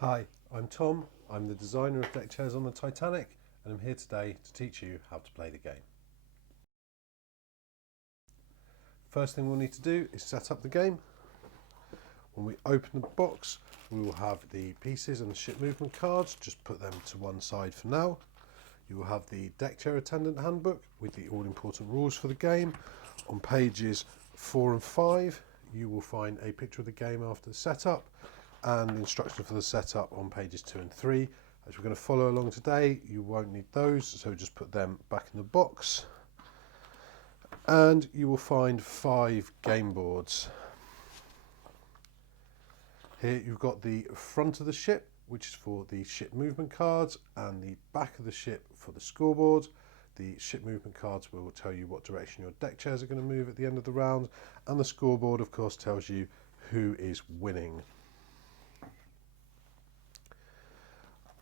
Hi, I'm Tom. I'm the designer of Deckchairs on the Titanic, and I'm here today to teach you how to play the game. First thing we'll need to do is set up the game. When we open the box, we will have the pieces and the ship movement cards. Just put them to one side for now. You will have the Deckchair Attendant Handbook with the all-important rules for the game. On pages 4 and 5, you will find a picture of the game after the setup and instructions for the setup on pages 2 and 3. As we're going to follow along today, you won't need those, so just put them back in the box. And you will find 5 game boards. Here you've got the front of the ship, which is for the ship movement cards, and the back of the ship for the scoreboard. The ship movement cards will tell you what direction your deck chairs are going to move at the end of the round, and the scoreboard of course tells you who is winning.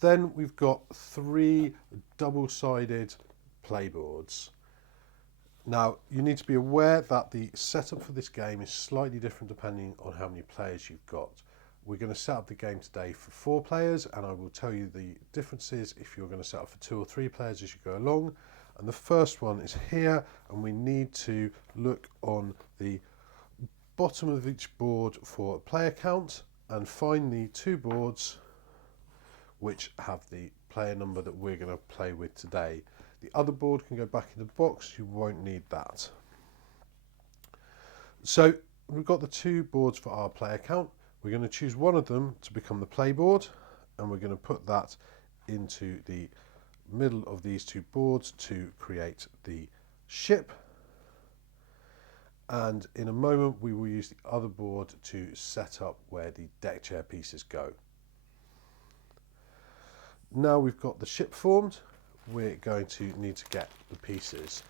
Then we've got 3 double-sided playboards. Now you need to be aware that the setup for this game is slightly different depending on how many players you've got. We're going to set up the game today for 4 players, and I will tell you the differences if you're going to set up for 2 or 3 players as you go along. And the first one is here, and we need to look on the bottom of each board for player count and find the 2 boards which have the player number that we're going to play with today. The other board can go back in the box, you won't need that. So we've got the 2 boards for our player count. We're going to choose one of them to become the play board, and we're going to put that into the middle of these 2 boards to create the ship. And in a moment we will use the other board to set up where the deck chair pieces go. Now we've got the ship formed, we're going to need to get the pieces.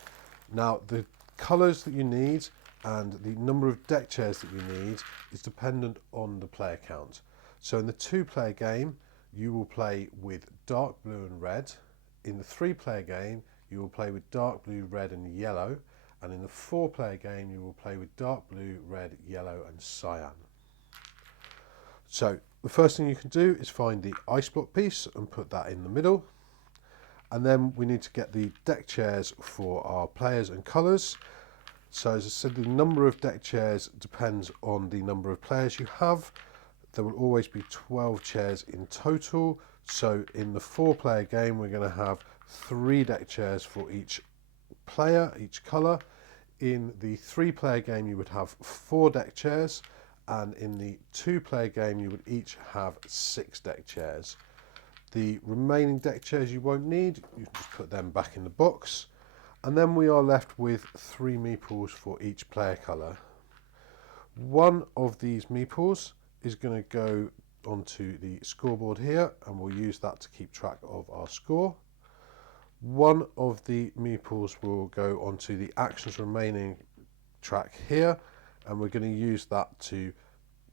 Now the colours that you need and the number of deck chairs that you need is dependent on the player count. So in the 2-player game you will play with dark blue and red. In the 3-player game you will play with dark blue, red and yellow. And in the 4-player game you will play with dark blue, red, yellow and cyan. So the first thing you can do is find the ice block piece and put that in the middle. And then we need to get the deck chairs for our players and colours. So as I said, the number of deck chairs depends on the number of players you have. There will always be 12 chairs in total. So in the 4-player game we're going to have 3 deck chairs for each player, each colour. In the 3-player game you would have 4 deck chairs, and in the 2-player game you would each have 6 deck chairs. The remaining deck chairs you won't need, you can just put them back in the box. And then we are left with 3 meeples for each player colour. One of these meeples is going to go onto the scoreboard here, and we'll use that to keep track of our score. One of the meeples will go onto the actions remaining track here, and we're going to use that to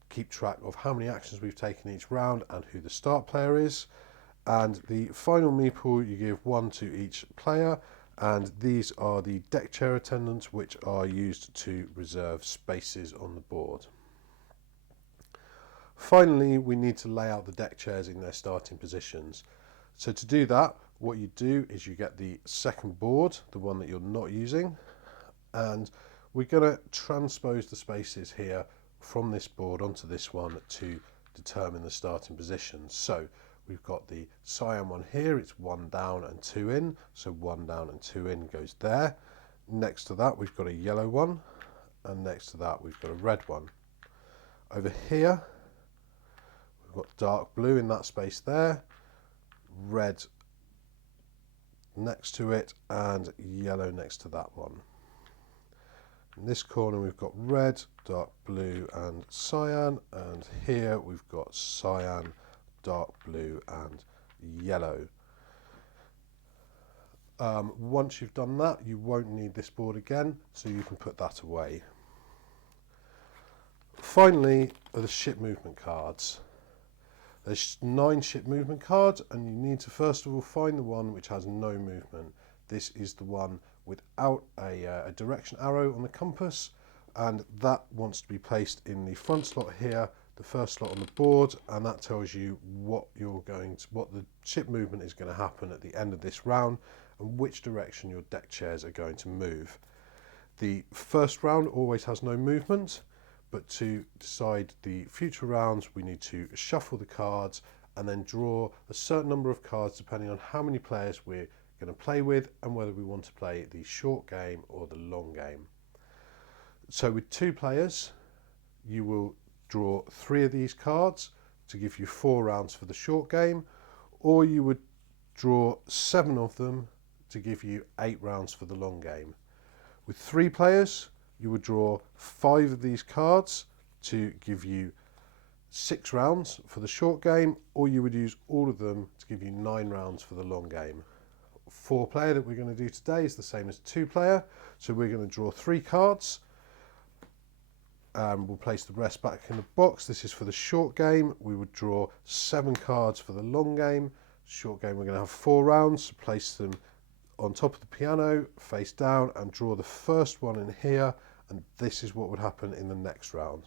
keep track of how many actions we've taken each round and who the start player is. And the final meeple you give 1 to each player, and these are the deck chair attendants which are used to reserve spaces on the board. Finally, we need to lay out the deck chairs in their starting positions. So to do that, what you do is you get the second board, the one that you're not using, and we're going to transpose the spaces here from this board onto this one to determine the starting positions. So we've got the cyan one here, it's 1 down and 2 in, so 1 down and 2 in goes there. Next to that we've got a yellow one, and next to that we've got a red one. Over here we've got dark blue in that space there, red next to it and yellow next to that one. In this corner we've got red, dark blue and cyan, and here we've got cyan, dark blue and yellow. Once you've done that you won't need this board again, so you can put that away. Finally are the ship movement cards. There's 9 ship movement cards, and you need to first of all find the one which has no movement. This is the one without a direction arrow on the compass, and that wants to be placed in the front slot here. the first slot on the board, and that tells you what the ship movement is going to happen at the end of this round and which direction your deck chairs are going to move. The first round always has no movement, but to decide the future rounds we need to shuffle the cards and then draw a certain number of cards depending on how many players we're going to play with and whether we want to play the short game or the long game. So with 2 players, you will draw 3 of these cards to give you 4 rounds for the short game, or you would draw 7 of them to give you 8 rounds for the long game. With 3 players, you would draw 5 of these cards to give you 6 rounds for the short game, or you would use all of them to give you 9 rounds for the long game. 4 player that we're going to do today is the same as 2 player, so we're going to draw 3 cards. We'll place the rest back in the box. This is for the short game. We would draw 7 cards for the long game. Short game, we're going to have 4 rounds. Place them on top of the piano, face down, and draw the first one in here, and this is what would happen in the next round.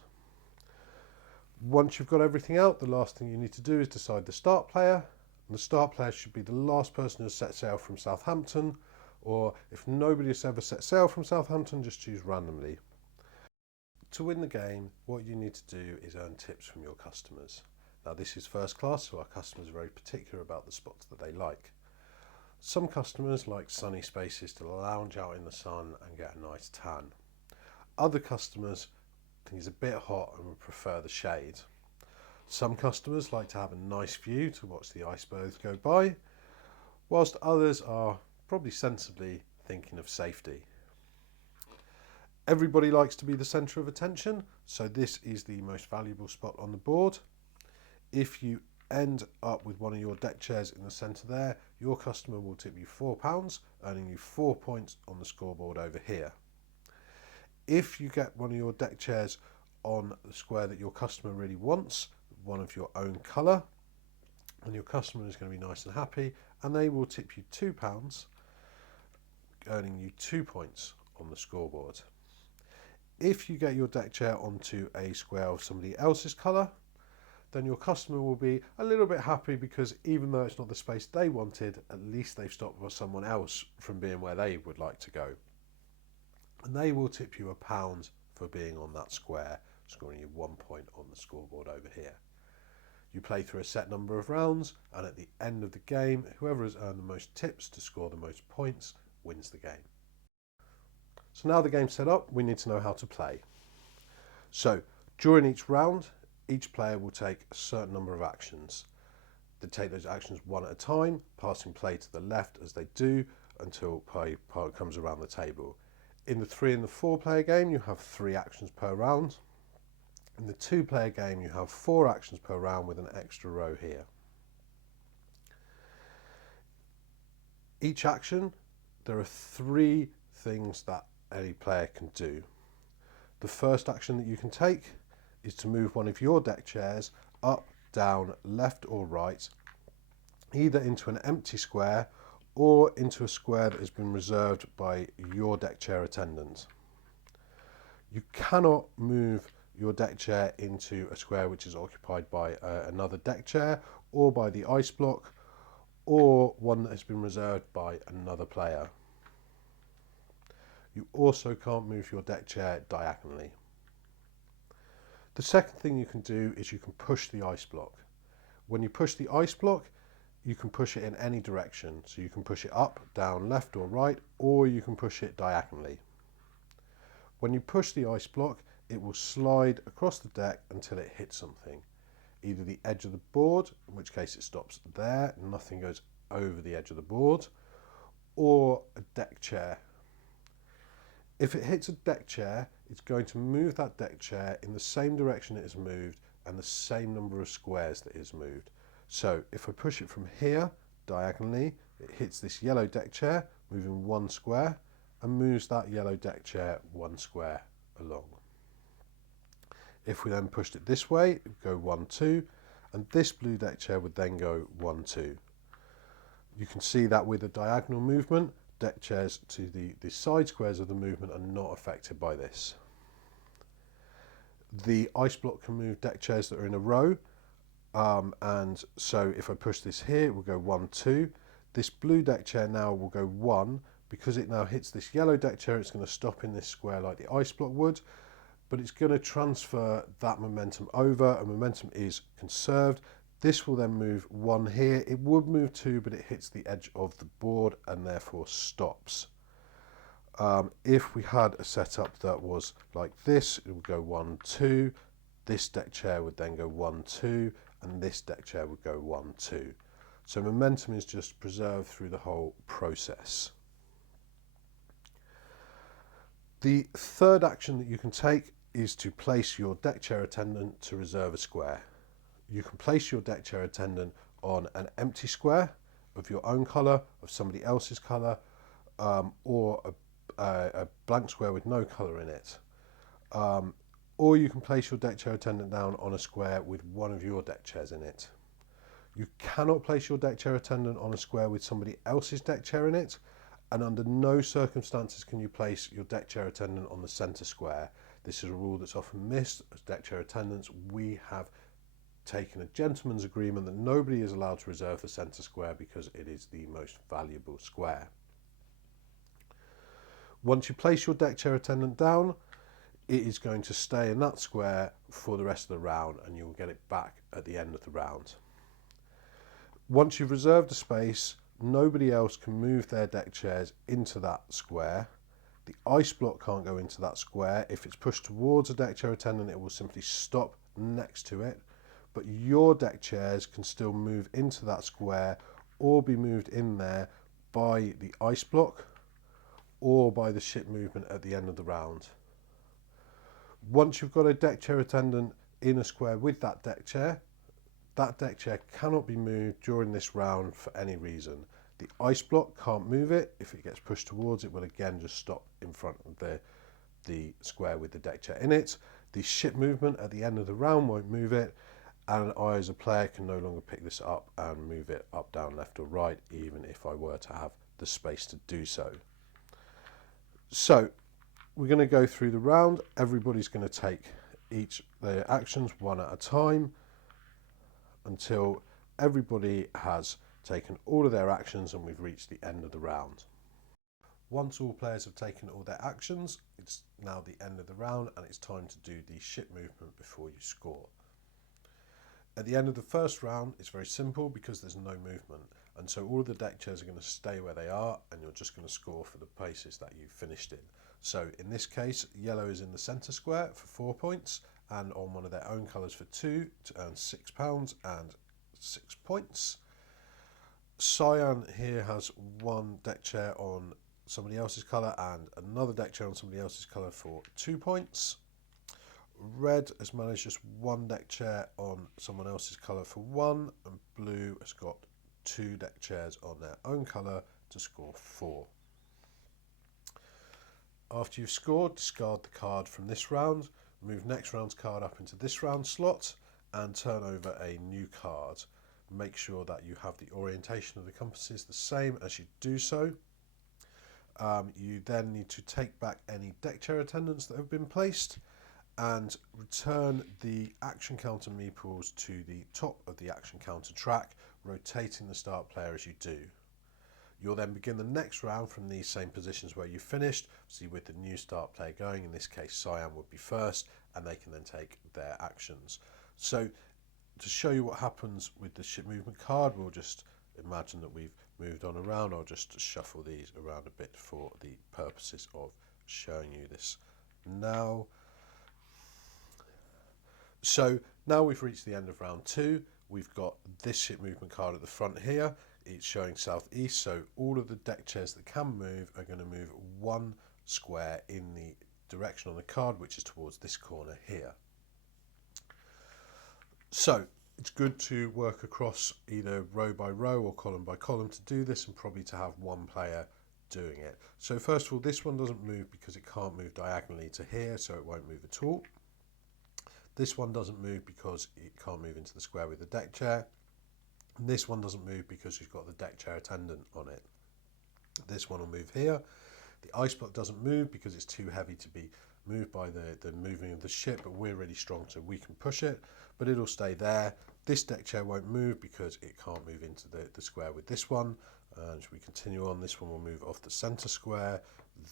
Once you've got everything out, the last thing you need to do is decide the start player, and the start player should be the last person who has set sail from Southampton, or if nobody has ever set sail from Southampton, just choose randomly. To win the game, what you need to do is earn tips from your customers. Now this is first class, so our customers are very particular about the spots that they like. Some customers like sunny spaces to lounge out in the sun and get a nice tan. Other customers think it's a bit hot and would prefer the shade. Some customers like to have a nice view to watch the icebergs go by, whilst others are probably sensibly thinking of safety. Everybody likes to be the centre of attention, so this is the most valuable spot on the board. If you end up with one of your deck chairs in the centre there, your customer will tip you £4, earning you 4 points on the scoreboard over here. If you get one of your deck chairs on the square that your customer really wants, one of your own colour, and your customer is going to be nice and happy, and they will tip you £2, earning you 2 points on the scoreboard. If you get your deck chair onto a square of somebody else's colour, then your customer will be a little bit happy because even though it's not the space they wanted, at least they've stopped someone else from being where they would like to go. And they will tip you £1 for being on that square, scoring you 1 point on the scoreboard over here. You play through a set number of rounds, and at the end of the game, whoever has earned the most tips to score the most points wins the game. So now the game's set up, we need to know how to play. So during each round, each player will take a certain number of actions. They take those actions one at a time, passing play to the left as they do until play comes around the table. In the 3 and the 4 player game, you have 3 actions per round. In the 2 player game, you have 4 actions per round with an extra row here. Each action, there are 3 things that any player can do. The first action that you can take is to move one of your deck chairs up, down, left or right, either into an empty square or into a square that has been reserved by your deck chair attendant. You cannot move your deck chair into a square which is occupied by another deck chair or by the ice block or one that has been reserved by another player. You also can't move your deck chair diagonally. The second thing you can do is you can push the ice block. When you push the ice block, you can push it in any direction. So you can push it up, down, left or right, or you can push it diagonally. When you push the ice block, it will slide across the deck until it hits something. Either the edge of the board, in which case it stops there, nothing goes over the edge of the board, or a deck chair. If it hits a deck chair, it's going to move that deck chair in the same direction it is moved and the same number of squares that it is moved. So if I push it from here diagonally, it hits this yellow deck chair, moving 1 square, and moves that yellow deck chair 1 square along. If we then pushed it this way, it would go 1, 2, and this blue deck chair would then go 1, 2. You can see that with a diagonal movement, deck chairs to the side squares of the movement are not affected by this. The ice block can move deck chairs that are in a row, and so if I push this here, it will go 1, 2. This blue deck chair now will go 1. Because it now hits this yellow deck chair, it's going to stop in this square like the ice block would, but it's going to transfer that momentum over, and momentum is conserved. This will then move 1 here. It would move 2, but it hits the edge of the board and therefore stops. If we had a setup that was like this, it would go 1, 2. This deck chair would then go 1, 2, and this deck chair would go 1, 2. So momentum is just preserved through the whole process. The third action that you can take is to place your deck chair attendant to reserve a square. You can place your deck chair attendant on an empty square of your own colour, of somebody else's colour, or a blank square with no colour in it. Or you can place your deck chair attendant down on a square with one of your deck chairs in it. You cannot place your deck chair attendant on a square with somebody else's deck chair in it, and under no circumstances can you place your deck chair attendant on the centre square. This is a rule that's often missed. As deck chair attendants, we have taken a gentleman's agreement that nobody is allowed to reserve the centre square because it is the most valuable square. Once you place your deck chair attendant down, it is going to stay in that square for the rest of the round, and you will get it back at the end of the round. Once you've reserved a space, nobody else can move their deck chairs into that square. The ice block can't go into that square. If it's pushed towards a deck chair attendant, it will simply stop next to it. But your deck chairs can still move into that square or be moved in there by the ice block or by the ship movement at the end of the round. Once you've got a deck chair attendant in a square with that deck chair cannot be moved during this round for any reason. The ice block can't move it. If it gets pushed towards, it will again just stop in front of the square with the deck chair in it. The ship movement at the end of the round won't move it, and I as a player can no longer pick this up and move it up, down, left or right, even if I were to have the space to do so. So we're going to go through the round. Everybody's going to take each their actions one at a time until everybody has taken all of their actions and we've reached the end of the round. Once all players have taken all their actions, it's now the end of the round and it's time to do the ship movement before you score. At the end of the first round, it's very simple because there's no movement, and so all of the deck chairs are going to stay where they are and you're just going to score for the places that you finished in. So in this case, yellow is in the centre square for 4 points, and on one of their own colours for 2 to earn £6 and 6 points. Cyan here has one deck chair on somebody else's colour and another deck chair on somebody else's colour for 2 points. Red has managed just one deck chair on someone else's colour for 1, and blue has got 2 deck chairs on their own colour to score 4. After you've scored, discard the card from this round, move next round's card up into this round slot and turn over a new card. Make sure that you have the orientation of the compasses the same as you do so. You then need to take back any deck chair attendants that have been placed and return the action counter meeples to the top of the action counter track, rotating the start player as you do. You'll then begin the next round from these same positions where you finished, see with the new start player going. In this case, Cyan would be first, and they can then take their actions. So to show you what happens with the ship movement card, we'll just imagine that we've moved on around. I'll just shuffle these around a bit for the purposes of showing you this now. So now we've reached the end of round 2. We've got this ship movement card at the front here. It's showing southeast, so all of the deck chairs that can move are going to move 1 square in the direction on the card, which is towards this corner here. So it's good to work across either row by row or column by column to do this, and probably to have one player doing it. So first of all, this one doesn't move because it can't move diagonally to here, so it won't move at all. This one doesn't move because it can't move into the square with the deck chair. And this one doesn't move because you've got the deck chair attendant on it. This one will move here. The ice block doesn't move because it's too heavy to be moved by the moving of the ship, but we're really strong so we can push it, but it'll stay there. This deck chair won't move because it can't move into the square with this one. And as we continue on, this one will move off the center square,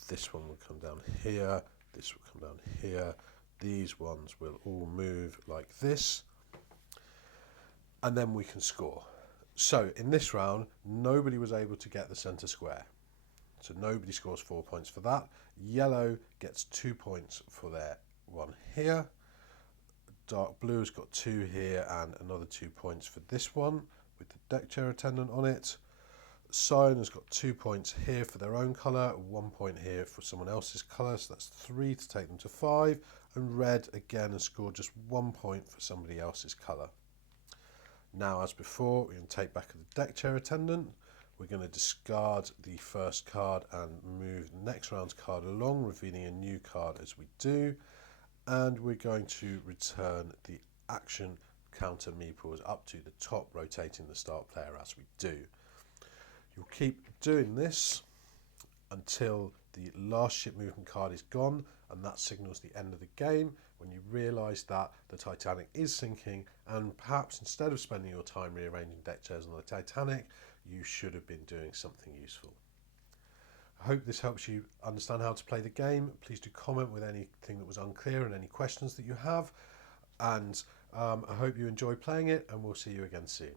this one will come down here, this will come down here, these ones will all move like this, and then we can score. So in this round, nobody was able to get the center square, so nobody scores 4 points for that. Yellow gets 2 points for their one here. Dark blue has got 2 here and another 2 points for this one with the deck chair attendant on it. Cyan has got 2 points here for their own colour, 1 point here for someone else's colour, so that's 3 to take them to 5. And red again has scored just 1 point for somebody else's colour. Now, as before, we're going to take back the deck chair attendant. We're going to discard the first card and move the next round's card along, revealing a new card as we do. And we're going to return the action counter meeples up to the top, rotating the start player as we do. You'll keep doing this until the last ship movement card is gone, and that signals the end of the game, when you realise that the Titanic is sinking, and perhaps instead of spending your time rearranging deck chairs on the Titanic, you should have been doing something useful. I hope this helps you understand how to play the game. Please do comment with anything that was unclear and any questions that you have, and I hope you enjoy playing it, and we'll see you again soon.